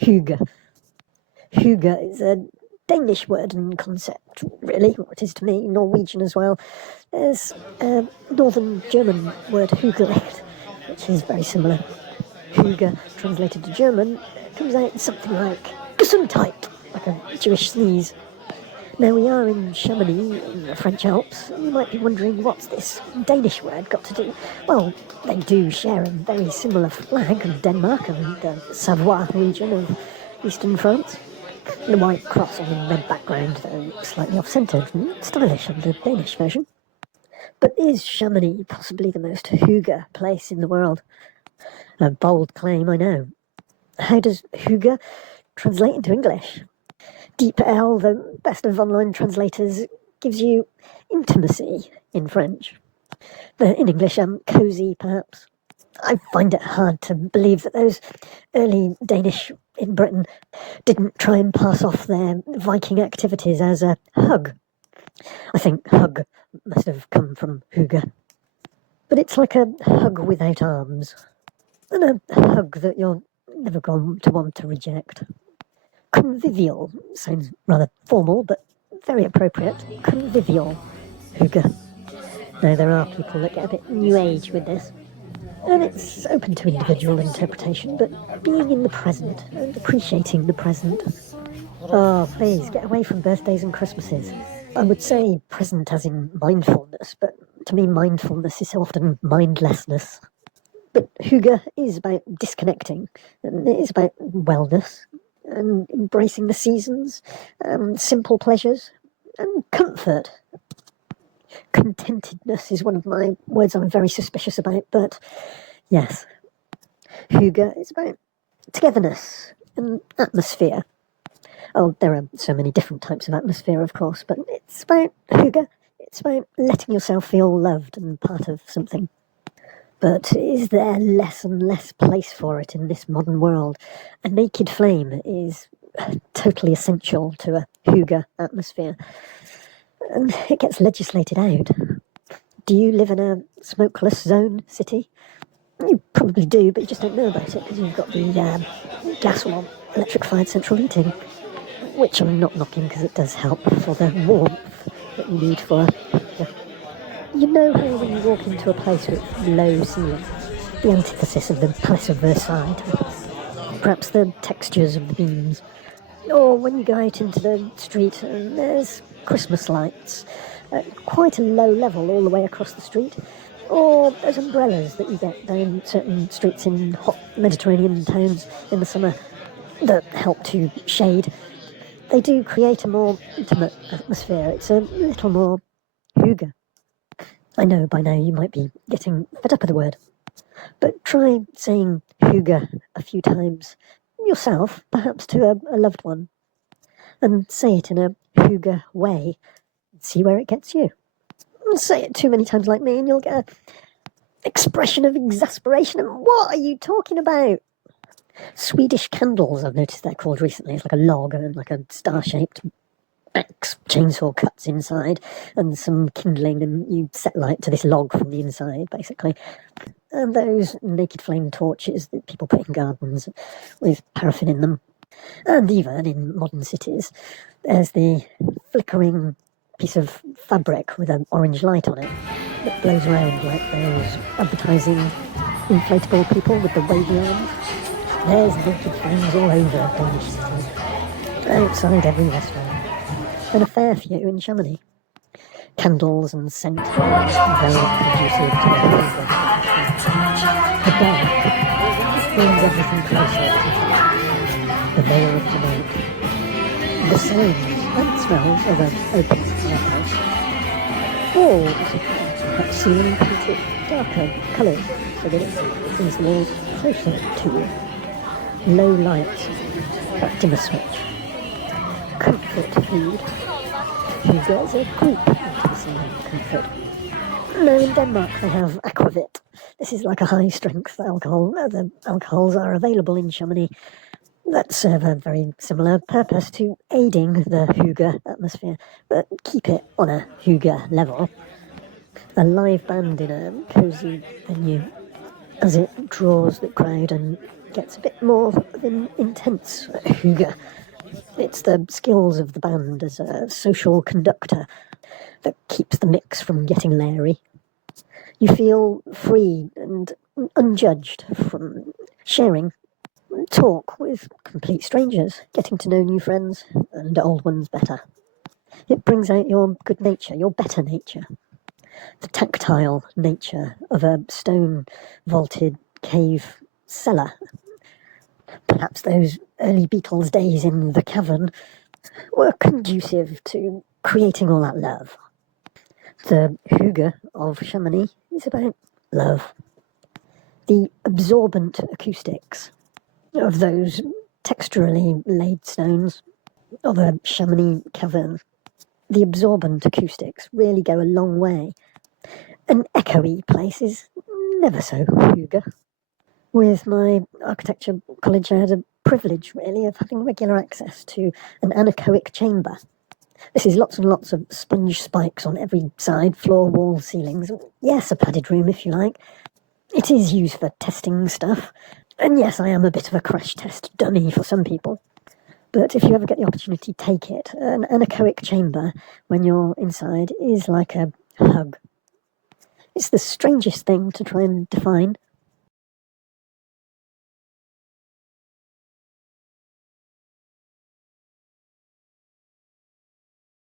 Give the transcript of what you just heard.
Hygge. Hygge is a Danish word and concept, really, or it is to me, Norwegian as well. There's a northern German word Hygge, which is very similar. Hygge, translated to German, comes out something like Gesundheit, like a Jewish sneeze. Now, we are in Chamonix, in the French Alps, and you might be wondering, what's this Danish word got to do? Well, they do share a very similar flag of Denmark and the Savoy region of eastern France. The white cross on the red background, though slightly off-centred and stylish on the Danish version. But is Chamonix possibly the most Hygge place in the world? A bold claim, I know. How does Hygge translate into English? Deep L, the best of online translators, gives you intimacy in French. But in English, cosy, perhaps. I find it hard to believe that those early Danish in Britain didn't try and pass off their Viking activities as a hug. I think hug must have come from Hygge. But it's like a hug without arms, and a hug that you're never going to want to reject. Convivial sounds rather formal, but very appropriate. Convivial Hygge. Now, there are people that get a bit new age with this, and it's open to individual interpretation, but being in the present and appreciating the present. Oh, please, get away from birthdays and Christmases. I would say present as in mindfulness, but to me mindfulness is so often mindlessness. But Hygge is about disconnecting, and it is about wellness, and embracing the seasons, simple pleasures, and comfort. Contentedness is one of my words I'm very suspicious about, but yes, Hygge is about togetherness and atmosphere. Oh, there are so many different types of atmosphere, of course, but it's about Hygge. It's about letting yourself feel loved and part of something. But is there less and less place for it in this modern world? A naked flame is totally essential to a Hygge atmosphere, and it gets legislated out. Do you live in a smokeless zone city? You probably do, but you just don't know about it because you've got the gas or electric-fired central heating, which I'm not knocking because it does help for the warmth that you need for You know how when you walk into a place with low ceiling, the antithesis of the Palace of Versailles, perhaps the textures of the beams, or when you go out into the street and there's Christmas lights at quite a low level all the way across the street, or those umbrellas that you get down certain streets in hot Mediterranean towns in the summer that help to shade. They do create a more intimate atmosphere. It's a little more Hygge. I know by now you might be getting fed up with the word, but try saying Hygge a few times yourself, perhaps to a loved one, and say it in a Hygge way. See where it gets you. Say it too many times like me and you'll get an expression of exasperation. And what are you talking about? Swedish candles, I've noticed they're called recently. It's like a log and like a star-shaped axe chainsaw cuts inside and some kindling, and you set light to this log from the inside, basically. And those naked flame torches that people put in gardens with paraffin in them. And even in modern cities, there's the flickering piece of fabric with an orange light on it that blows around like those advertising inflatable people with the wavy arms. There's naked flames all over Danish cities, outside every restaurant, and a fair few in Chamonix. Candles and scent are very conducive to the hunger. The dark brings everything closer to the veil of the night. The sounds and smells of an open fireplace. Walls, perhaps ceiling painted darker colours so that it brings the walls closer to you. Low light, dimmer switch. Comfort food. Hygge is a group intimacy and comfort. No, in Denmark they have aquavit. This is like a high-strength alcohol. The alcohols are available in Chamonix that serve a very similar purpose to aiding the Hygge atmosphere, but keep it on a Hygge level. A live band in a cosy venue, as it draws the crowd and gets a bit more of an intense Hygge. It's the skills of the band as a social conductor that keeps the mix from getting leery. You feel free and unjudged from sharing talk with complete strangers, getting to know new friends and old ones better. It brings out your good nature, your better nature, the tactile nature of a stone vaulted cave cellar. Perhaps those early Beatles days in the cavern were conducive to creating all that love. The Hygge of Chamonix is about love. The absorbent acoustics of those texturally laid stones of a Chamonix cavern, the absorbent acoustics really go a long way. An echoey place is never so Hygge. With my architecture college, I had a privilege, really, of having regular access to an anechoic chamber. This is lots and lots of sponge spikes on every side, floor, wall, ceilings. Yes, a padded room, if you like. It is used for testing stuff. And yes, I am a bit of a crash test dummy for some people. But if you ever get the opportunity, take it. An anechoic chamber, when you're inside, is like a hug. It's the strangest thing to try and define.